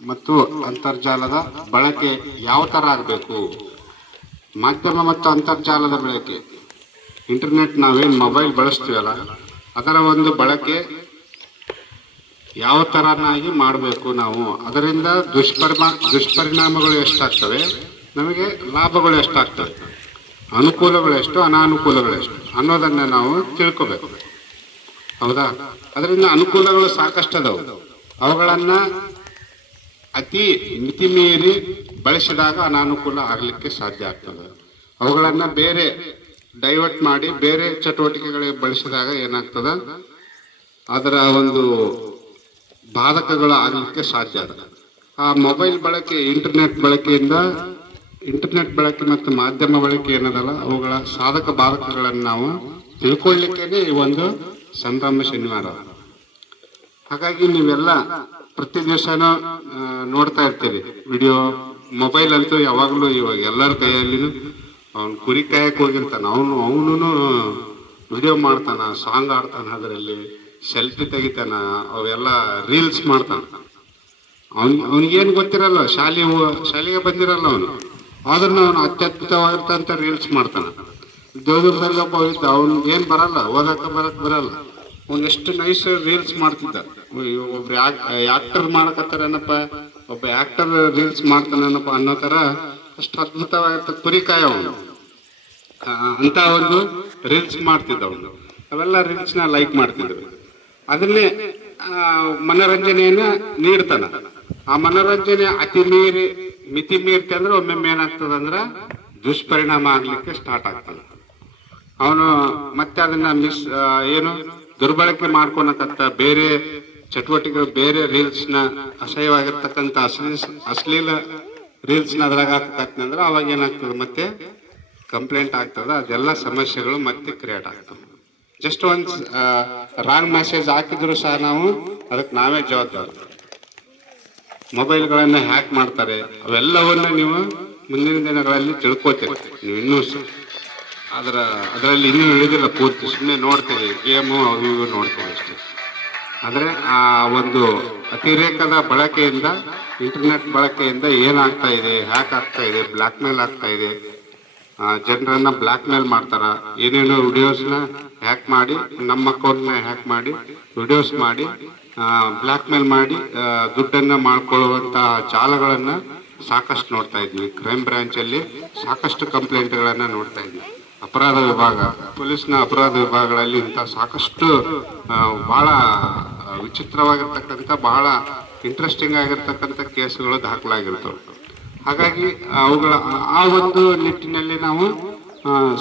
ಮತ್ತು ಅಂತರ್ಜಾಲದ ಬಳಕೆ ಯಾವ ಥರ ಆಗಬೇಕು, ಮಾಧ್ಯಮ ಮತ್ತು ಅಂತರ್ಜಾಲದ ಬಳಕೆ, ಇಂಟರ್ನೆಟ್ ನಾವೇನು ಮೊಬೈಲ್ ಬಳಸ್ತೀವಲ್ಲ ಅದರ ಒಂದು ಬಳಕೆ ಯಾವ ಥರನಾಗಿ ಮಾಡಬೇಕು ನಾವು, ಅದರಿಂದ ದುಷ್ಪರಿಣಾಮಗಳು ಎಷ್ಟಾಗ್ತವೆ, ನಮಗೆ ಲಾಭಗಳು ಎಷ್ಟಾಗ್ತವೆ, ಅನುಕೂಲಗಳೆಷ್ಟು ಅನಾನುಕೂಲಗಳೆಷ್ಟು ಅನ್ನೋದನ್ನು ನಾವು ತಿಳ್ಕೋಬೇಕು. ಹೌದಾ? ಅದರಿಂದ ಅನುಕೂಲಗಳು ಸಾಕಷ್ಟು ಅದಾವೆ. ಅವುಗಳನ್ನು ಅತಿ ಮಿತಿ ಮೀರಿ ಬಳಸಿದಾಗ ಅನಾನುಕೂಲ ಆಗಲಿಕ್ಕೆ ಸಾಧ್ಯ ಆಗ್ತದೆ. ಅವುಗಳನ್ನು ಬೇರೆ ಡೈವರ್ಟ್ ಮಾಡಿ ಬೇರೆ ಚಟುವಟಿಕೆಗಳಿಗೆ ಬಳಸಿದಾಗ ಏನಾಗ್ತದೆ, ಅದರ ಒಂದು ಬಾಧಕಗಳು ಆಗಲಿಕ್ಕೆ ಸಾಧ್ಯ ಅದ. ಆ ಮೊಬೈಲ್ ಬಳಕೆ, ಇಂಟರ್ನೆಟ್ ಬಳಕೆ ಮತ್ತು ಮಾಧ್ಯಮ ಬಳಕೆ ಏನದಲ್ಲ, ಅವುಗಳ ಸಾಧಕ ಬಾಧಕಗಳನ್ನು ನಾವು ತಿಳ್ಕೊಳ್ಳಿಕ್ಕೇನೆ ಈ ಒಂದು ಸಂಭ್ರಮ ಶನಿವಾರ. ಹಾಗಾಗಿ ನೀವೆಲ್ಲ ಪ್ರತಿ ದಿವಸನೂ ನೋಡ್ತಾ ಇರ್ತೀರಿ ವಿಡಿಯೋ. ಮೊಬೈಲ್ ಅಂತೂ ಯಾವಾಗಲೂ ಇವಾಗ ಎಲ್ಲರ ಕೈಯಲ್ಲಿನೂ, ಅವ್ನು ಕುರಿ ಕಾಯಕ್ಕೆ ಹೋಗಿರ್ತಾನೆ, ಅವನು ವಿಡಿಯೋ ಮಾಡ್ತಾನ, ಸಾಂಗ್ ಆಡ್ತಾನ, ಅದರಲ್ಲಿ ಸೆಲ್ಫಿ ತೆಗಿತಾನ, ಅವೆಲ್ಲ ರೀಲ್ಸ್ ಮಾಡ್ತಾನ. ಅವನಿಗೇನು ಗೊತ್ತಿರಲ್ಲ, ಶಾಲೆಗೆ ಬಂದಿರಲ್ಲ ಅವನು, ಆದ್ರೂ ಅವನು ಅತ್ಯದ್ಭುತವಾಗಿರ್ತಂತ ರೀಲ್ಸ್ ಮಾಡ್ತಾನ. ದೇವದುರ್ಗದಲ್ಲಿ ಒಬ್ಬ ಇದ್ದ, ಅವ್ನಿಗೆ ಏನು ಬರಲ್ಲ, ಬರಕ್ ಬರಲ್ಲ, ಅವ್ನು ಎಷ್ಟು ನೈಸ್ ರೀಲ್ಸ್ ಮಾಡ್ತಿದ್ದ. ಒಬ್ರು ಆಕ್ಟರ್ ಮಾಡಕತ್ತಾರನಪ್ಪ, ಒಬ್ಬ ಆಕ್ಟರ್ ರೀಲ್ಸ್ ಮಾಡ್ತಾನಪ್ಪ ಅನ್ನೋ ಥರ ಅಷ್ಟು ಅದ್ಭುತವಾಗಿರ್ತ ಕುರಿಕಾಯ ಅವನು ಅಂತ ಒಂದು ರೀಲ್ಸ್ ಮಾಡ್ತಿದ್ದ ಅವನು. ಅವೆಲ್ಲ ರೀಲ್ಸ್ನ ಲೈಕ್ ಮಾಡ್ತಿದ್ರು. ಅದನ್ನೇ ಮನೋರಂಜನೆಯನ್ನ ನೀಡ್ತಾನ. ಆ ಮನೋರಂಜನೆ ಮಿತಿ ಮೀರ್ತಿ ಅಂದ್ರೆ ಒಮ್ಮೊಮ್ಮೆ ಏನಾಗ್ತದಂದ್ರ ದುಷ್ಪರಿಣಾಮ ಆಗ್ಲಿಕ್ಕೆ ಸ್ಟಾರ್ಟ್ ಆಗ್ತದೆ. ಅವನು ಮತ್ತೆ ಅದನ್ನ ದುರ್ಬಳಕೆ ಮಾಡ್ಕೊಳಕತ್ತ ಬೇರೆ ಚಟುವಟಿಕೆಗಳು, ಬೇರೆ ರೀಲ್ಸ್ನ ಅಸಹ್ಯವಾಗಿರ್ತಕ್ಕಂಥ ಅಶ್ಲೀಲ ರೀಲ್ಸ್ನ ಅದ್ರಾಗ ಹಾಕತ್ತಂದ್ರೆ ಅವಾಗ ಏನಾಗ್ತದೆ, ಮತ್ತೆ ಕಂಪ್ಲೇಂಟ್ ಆಗ್ತದೆ. ಅದೆಲ್ಲ ಸಮಸ್ಯೆಗಳು ಮತ್ತೆ ಕ್ರಿಯೇಟ್ ಆಗ್ತವೆ. ಜಸ್ಟ್ ಒಂದು ರಾಂಗ್ ಮೆಸೇಜ್ ಹಾಕಿದ್ರು ಸಹ ನಾವು ಅದಕ್ಕೆ ನಾವೇ ಜವಾಬ್ದಾರ. ಮೊಬೈಲ್ಗಳನ್ನು ಹ್ಯಾಕ್ ಮಾಡ್ತಾರೆ, ಅವೆಲ್ಲವನ್ನು ನೀವು ಮುಂದಿನ ದಿನಗಳಲ್ಲಿ ತಿಳ್ಕೊತೀರಿ. ನೀವು ಇನ್ನೂ ಅದರಲ್ಲಿ ಇನ್ನೂ ಇಳಿದಿಲ್ಲ ಪೂರ್ತಿ, ಸುಮ್ಮನೆ ನೋಡ್ತೀರಿ, ಗೇಮು ಅವು ಇವು ನೋಡ್ತೀರಿ ಅಷ್ಟೇ. ಆದರೆ ಆ ಒಂದು ಅತಿರೇಕದ ಬಳಕೆಯಿಂದ, ಇಂಟರ್ನೆಟ್ ಬಳಕೆಯಿಂದ ಏನಾಗ್ತಾ ಇದೆ, ಹ್ಯಾಕ್ ಆಗ್ತಾ ಇದೆ, ಬ್ಲ್ಯಾಕ್ ಮೇಲ್ ಆಗ್ತಾ ಇದೆ, ಜನರನ್ನ ಬ್ಲ್ಯಾಕ್ ಮೇಲ್ ಮಾಡ್ತಾರ. ಏನೇನೋ ವಿಡಿಯೋಸ್ನ ಹ್ಯಾಕ್ ಮಾಡಿ, ನಮ್ಮ ಅಕೌಂಟ್ನ ಹ್ಯಾಕ್ ಮಾಡಿ ವಿಡಿಯೋಸ್ ಮಾಡಿ ಬ್ಲ್ಯಾಕ್ ಮೇಲ್ ಮಾಡಿ ದುಡ್ಡನ್ನು ಮಾಡ್ಕೊಳ್ಳುವಂತಹ ಜಾಲಗಳನ್ನ ಸಾಕಷ್ಟು ನೋಡ್ತಾ ಇದ್ವಿ. ಕ್ರೈಮ್ ಬ್ರಾಂಚಲ್ಲಿ ಸಾಕಷ್ಟು ಕಂಪ್ಲೇಂಟ್ಗಳನ್ನ ನೋಡ್ತಾ ಇದ್ವಿ. ಅಪರಾಧ ವಿಭಾಗ, ಪೊಲೀಸ್ನ ಅಪರಾಧ ವಿಭಾಗಗಳಲ್ಲಿ ಇಂಥ ಸಾಕಷ್ಟು ಬಹಳ ವಿಚಿತ್ರವಾಗಿರ್ತಕ್ಕಂಥ, ಬಹಳ ಇಂಟ್ರೆಸ್ಟಿಂಗ್ ಆಗಿರ್ತಕ್ಕಂಥ ಕೇಸುಗಳು ದಾಖಲಾಗಿರ್ತವೆ. ಹಾಗಾಗಿ ಆ ಒಂದು ನಿಟ್ಟಿನಲ್ಲಿ ನಾವು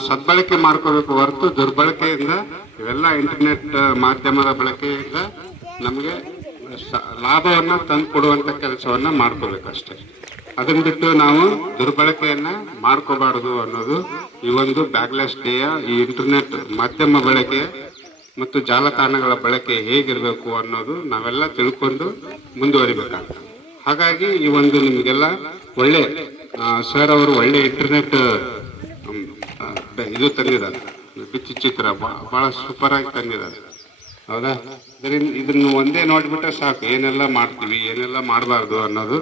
ಸದ್ಬಳಕೆ ಮಾಡ್ಕೋಬೇಕು ಹೊರತು ದುರ್ಬಳಕೆಯಿಂದ, ಇವೆಲ್ಲ ಇಂಟರ್ನೆಟ್ ಮಾಧ್ಯಮದ ಬಳಕೆಯಿಂದ ನಮಗೆ ಲಾಭವನ್ನ ತಂದು ಕೊಡುವಂತ ಕೆಲಸವನ್ನ ಮಾಡ್ಕೋಬೇಕಷ್ಟೇ. ಅದನ್ನ ಬಿಟ್ಟು ನಾವು ದುರ್ಬಳಕೆಯನ್ನ ಮಾಡ್ಕೋಬಾರ್ದು ಅನ್ನೋದು ಈ ಒಂದು ಬ್ಯಾಕ್ಲೆಸ್ ಡೇಯ ಈ ಇಂಟರ್ನೆಟ್ ಮಾಧ್ಯಮ ಬಳಕೆ ಮತ್ತು ಜಾಲತಾಣಗಳ ಬಳಕೆ ಹೇಗಿರಬೇಕು ಅನ್ನೋದು ನಾವೆಲ್ಲ ತಿಳ್ಕೊಂಡು ಮುಂದುವರಿಬೇಕಾಗ್ತದೆ. ಹಾಗಾಗಿ ಈ ಒಂದು ನಿಮಗೆಲ್ಲ ಒಳ್ಳೆ ಸರ್ ಅವರು ಒಳ್ಳೆ ಇಂಟರ್ನೆಟ್ ಇದು ತಂದಿದ್ದಾರೆ, ಭಿತ್ತಿ ಚಿತ್ರ ಬಹಳ ಸೂಪರ್ ಆಗಿ ತಂದಿದ್ದಾರೆ. ಹೌದಾ? ಇದನ್ನು ಒಂದೇ ನೋಡ್ಬಿಟ್ರೆ ಸಾಕು, ಏನೆಲ್ಲ ಮಾಡ್ತೀವಿ ಏನೆಲ್ಲ ಮಾಡಬಾರ್ದು ಅನ್ನೋದು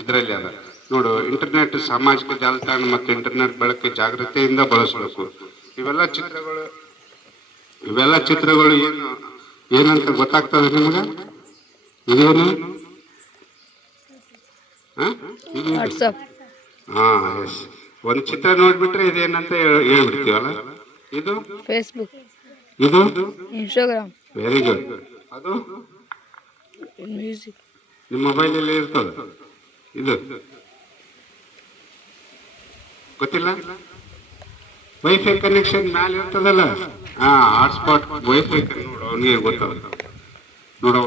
ಇದರಲ್ಲಿ ಅದ. ನೋಡು, ಇಂಟರ್ನೆಟ್ ಸಾಮಾಜಿಕ ಜಾಲತಾಣ ಮತ್ತು ಇಂಟರ್ನೆಟ್ ಬಳಕೆ ಜಾಗೃತಿಯಿಂದ ಬಳಸಬೇಕು. ಇವೆಲ್ಲ ಚಿತ್ರಗಳು ಏನಂತ ಗೊತ್ತಾಗ್ತದೆ ನಿಮ್ಗೆ? ಇದೇನು? ಎಸ್, ಒಂದು ಚಿತ್ರ ನೋಡ್ಬಿಟ್ರೆ ಇದೇನಂತ ಹೇಳ್ಬಿಡ್ತೀವಲ್ಲ. ಇದು ಫೇಸ್ಬುಕ್, ಇದು ಇನ್ಸ್ಟಾಗ್ರಾಮ್. Very good. ಅದು ಮ್ಯೂಸಿಕ್ ನಿಮ್ಮ ಮೊಬೈಲಲ್ಲಿ ಇರ್ತದೆ. ಇದು ಗೊತ್ತಿಲ್ಲ? ವೈಫೈ ಕನೆಕ್ಷನ್ ಮ್ಯಾಲೆ ಇರ್ತದಲ್ಲ, ಹಾಟ್ಸ್ಪಾಟ್ ವೈಫೈ. ನೋಡು, ಅವನಿಗೆ ಗೊತ್ತದ. ನೋಡು,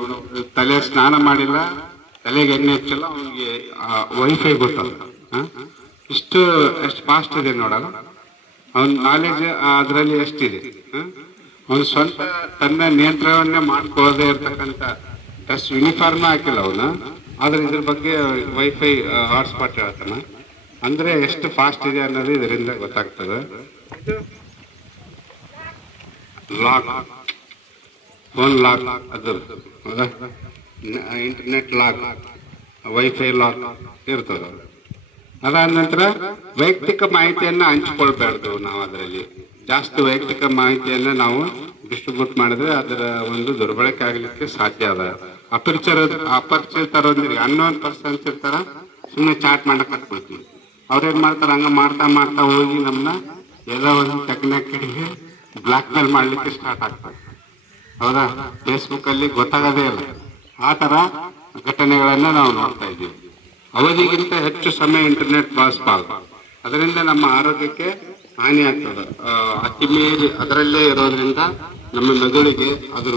ತಲೆ ಸ್ನಾನ ಮಾಡಿಲ್ಲ, ತಲೆಗೆ ಎಣ್ಣೆ ಹಚ್ಚಲ್ಲ, ಅವನಿಗೆ ವೈಫೈ ಗೊತ್ತದ. ಎಷ್ಟು ಫಾಸ್ಟ್ ಇದೆ ನೋಡಲ್ಲ. ಅವನ ನಾಲೆಜ್ ಅದರಲ್ಲಿ ಎಷ್ಟಿದೆ. ಅವನು ಸ್ವಂತ ತನ್ನ ನಿಯಂತ್ರಣವನ್ನೇ ಮಾಡ್ಕೊಳ್ಳದೆ ಇರ್ತಕ್ಕಂಥ ಡ್ರೆಸ್ ಯೂನಿಫಾರ್ಮ್ ಹಾಕಿಲ್ಲ ಅವನು, ಆದ್ರೆ ಇದ್ರ ಬಗ್ಗೆ ವೈಫೈ ಹಾಟ್ಸ್ಪಾಟ್ ಹೇಳ್ತಾನ. ಅಂದ್ರೆ ಎಷ್ಟು ಫಾಸ್ಟ್ ಇದೆ ಅನ್ನೋದು ಇದರಿಂದ ಗೊತ್ತಾಗ್ತದೆ. ಲಾಕ್, ಫೋನ್ ಲಾಕ್, ಅದು ಇಂಟರ್ನೆಟ್ ಲಾಕ್. ವೈಫೈ ಲಾಕ್ ಇರ್ತದೆ. ಅದಾದ ನಂತರ ವೈಯಕ್ತಿಕ ಮಾಹಿತಿಯನ್ನು ಹಂಚಿಕೊಳ್ಬಾರ್ದು. ನಾವು ಅದರಲ್ಲಿ ಜಾಸ್ತಿ ವೈಯಕ್ತಿಕ ಮಾಹಿತಿಯನ್ನು ನಾವು ಡಿಸ್ಟ್ರಿಬ್ಯೂಟ್ ಮಾಡಿದ್ರೆ ಅದರ ಒಂದು ದುರ್ಬಳಕೆ ಆಗಲಿಕ್ಕೆ ಸಾಧ್ಯ ಅದ. ಅಪರಿಚಿತರೊಂದಿಗೆ ಅನ್ನೋನ್ ಪರ್ಸನ್ಸ್ ಇರ್ತಾರ, ಸುಮ್ಮನೆ ಚಾಟ್ ಮಾಡಕ್ ಹತ್ಬಿಡ್ತೀವಿ. ಅವ್ರೇನ್ ಮಾಡ್ತಾರೆ, ಹಂಗ ಮಾಡ್ತಾ ಮಾಡ್ತಾ ಹೋಗಿ ನಮ್ಮನ್ನ ಎಲ್ಲ ಒಂದು ಟೆಕ್ನಿಕಲಿಗೆ ಬ್ಲಾಕ್ ಮೇಲ್ ಮಾಡ್ಲಿಕ್ಕೆ ಸ್ಟಾರ್ಟ್ ಆಗ್ತದೆ. ಹೌದಾ? ಫೇಸ್ಬುಕ್ ಅಲ್ಲಿ ಗೊತ್ತಾಗೋದೇ ಇಲ್ಲ. ಆ ತರ ಘಟನೆಗಳನ್ನ ನಾವು ನೋಡ್ತಾ ಇದ್ದೀವಿ. ಅವಧಿಗಿಂತ ಹೆಚ್ಚು ಸಮಯ ಇಂಟರ್ನೆಟ್ ಬಳಸಬಾರ್ದು. ಅದರಿಂದ ನಮ್ಮ ಆರೋಗ್ಯಕ್ಕೆ ಹಾನಿ ಆಗ್ತದೆ. ಅತಿ ಮೀರಿ ಅದರಲ್ಲೇ ಇರೋದ್ರಿಂದ ನಮ್ಮ ಮೆದುಳಿಗೆ ಅದ್ರ